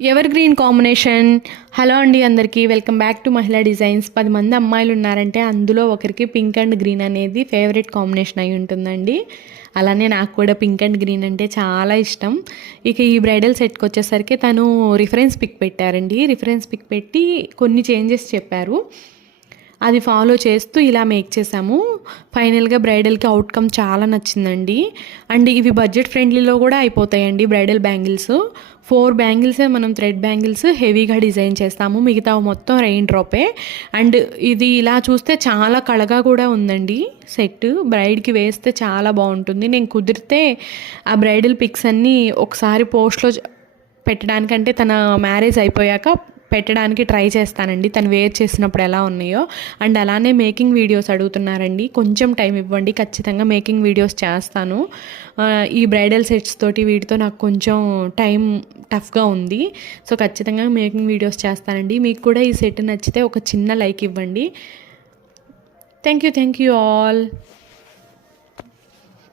Ever green combination. Hello అండి అందరికీ, welcome back to మహిళా డిజైన్స్. 10 మంది అమ్మాయిలు ఉన్నారంటే అందులో ఒకరికి పింక్ అండ్ గ్రీన్ అనేది ఫేవరెట్ కాంబినేషన్ అయి ఉంటుందండి. అలానే నాకు కూడా పింక్ అండ్ గ్రీన్ అంటే చాలా ఇష్టం. ఇక ఈ బ్రైడల్ సెట్కి వచ్చేసరికి తను రిఫరెన్స్ పిక్ పెట్టారండి. రిఫరెన్స్ పిక్ పెట్టి కొన్ని చేంజెస్ చెప్పారు. అది ఫాలో చేస్తూ ఇలా మేక్ చేసాము. ఫైనల్గా బ్రైడల్కి అవుట్కమ్ చాలా నచ్చిందండి. అండ్ ఇవి బడ్జెట్ ఫ్రెండ్లీలో కూడా అయిపోతాయండి. బ్రైడల్ బ్యాంగిల్స్ 4 బ్యాంగిల్సే మనం థ్రెడ్ బ్యాంగిల్స్ హెవీగా డిజైన్ చేస్తాము, మిగతా మొత్తం రెయిన్ డ్రాపే. అండ్ ఇది ఇలా చూస్తే చాలా కళగా కూడా ఉందండి. సెట్ బ్రైడ్కి వేస్తే చాలా బాగుంటుంది. నేను కుదిరితే ఆ బ్రైడల్ పిక్స్ అన్నీ ఒకసారి పోస్ట్లో పెట్టడానికంటే తన మ్యారేజ్ అయిపోయాక పెట్టడానికి ట్రై చేస్తానండి, తను వేర్ చేసినప్పుడు ఎలా ఉన్నాయో. అండ్ అలానే మేకింగ్ వీడియోస్ అడుగుతున్నారండి, కొంచెం టైం ఇవ్వండి, ఖచ్చితంగా మేకింగ్ వీడియోస్ చేస్తాను. ఈ బ్రైడల్ సెట్స్ తోటి వీటితో నాకు కొంచెం టైం టఫ్గా ఉంది. సో ఖచ్చితంగా మేకింగ్ వీడియోస్ చేస్తానండి. మీకు కూడా ఈ సెట్ నచ్చితే ఒక చిన్న లైక్ ఇవ్వండి. Thank you all.